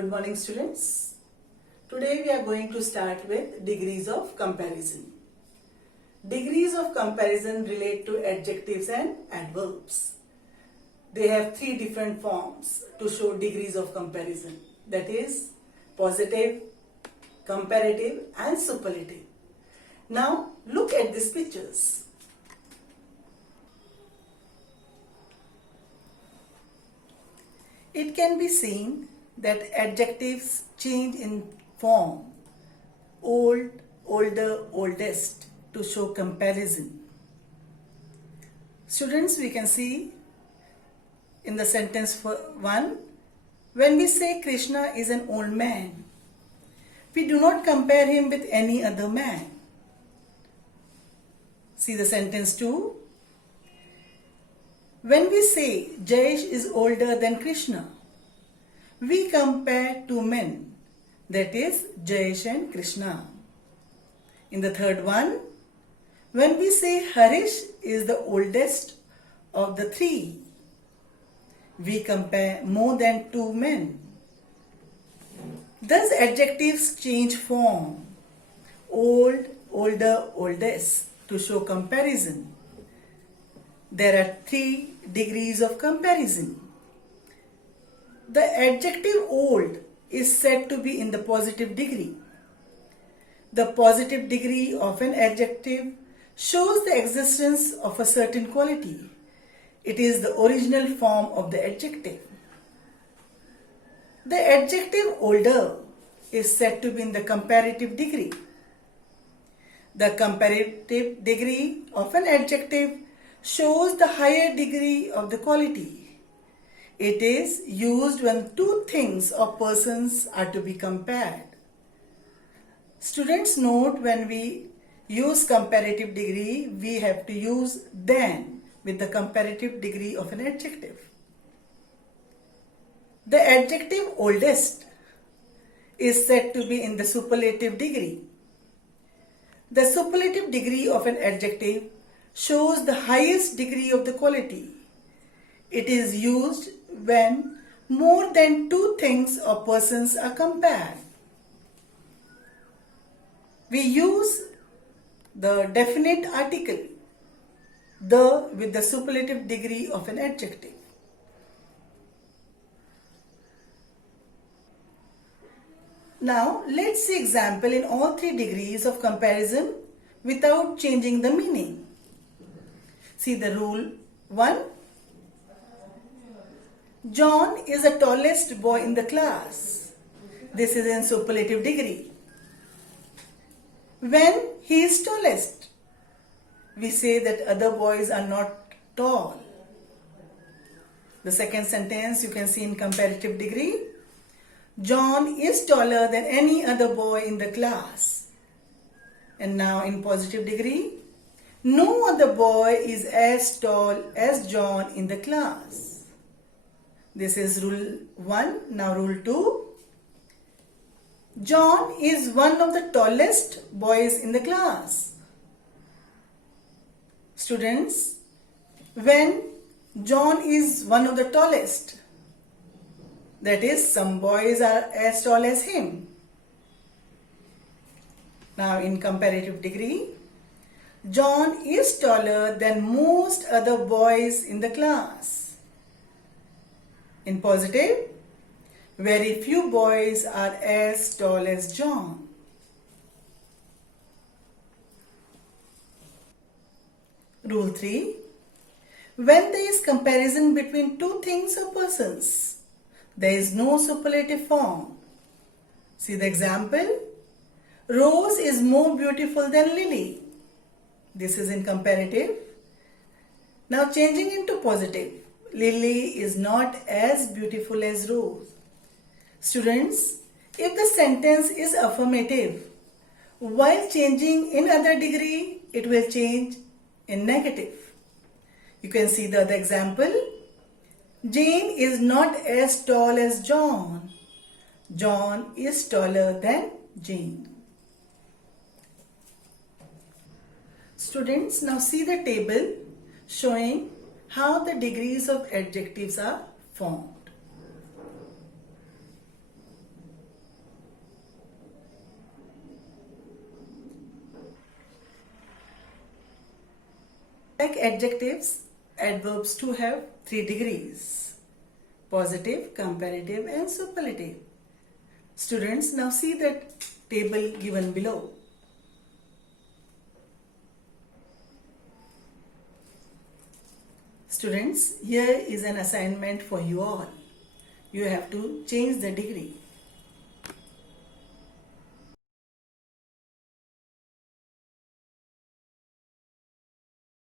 Good morning, students. Today we are going to start with degrees of comparison. Degrees of comparison relate to adjectives and adverbs. They have three different forms to show degrees of comparison. That is positive, comparative and superlative. Now look at these pictures. It can be seen that adjectives change in form, old, older, oldest, to show comparison. Students, we can see in the sentence 1, when we say Krishna is an old man, we do not compare him with any other man. See the sentence 2. When we say Jayesh is older than Krishna, we compare two men, that is Jayesh and Krishna. In the third one, when we say Harish is the oldest of the three, we compare more than two men. Thus adjectives change form, old, older, oldest, to show comparison. There are 3 degrees of comparison. The adjective old is said to be in the positive degree. The positive degree of an adjective shows the existence of a certain quality. It is the original form of the adjective. The adjective older is said to be in the comparative degree. The comparative degree of an adjective shows the higher degree of the quality. It is used when two things or persons are to be compared. Students, note, when we use comparative degree, we have to use than with the comparative degree of an adjective. The adjective oldest is said to be in the superlative degree. The superlative degree of an adjective shows the highest degree of the quality. It is used when more than two things or persons are compared. We use the definite article, the, with the superlative degree of an adjective. Now let's see example in all 3 degrees of comparison without changing the meaning. See the rule 1. John is the tallest boy in the class. This is in superlative degree. When he is tallest, we say that other boys are not tall. The second sentence you can see in comparative degree. John is taller than any other boy in the class. And now in positive degree, no other boy is as tall as John in the class. This is rule 1. Now rule 2. John is one of the tallest boys in the class. Students, when John is one of the tallest, that is, some boys are as tall as him. Now in comparative degree, John is taller than most other boys in the class. In positive, very few boys are as tall as John. Rule 3. When there is comparison between two things or persons, there is no superlative form. See the example. Rose is more beautiful than Lily. This is in comparative. Now changing into positive. Lily is not as beautiful as Rose. Students, if the sentence is affirmative, while changing in other degree, it will change in negative. You can see the other example. Jane is not as tall as John. John is taller than Jane. Students, now see the table showing how the degrees of adjectives are formed. Like adjectives, adverbs too have 3 degrees: positive, comparative and superlative. Students, now see that table given below. Students, here is an assignment for you all. You have to change the degree.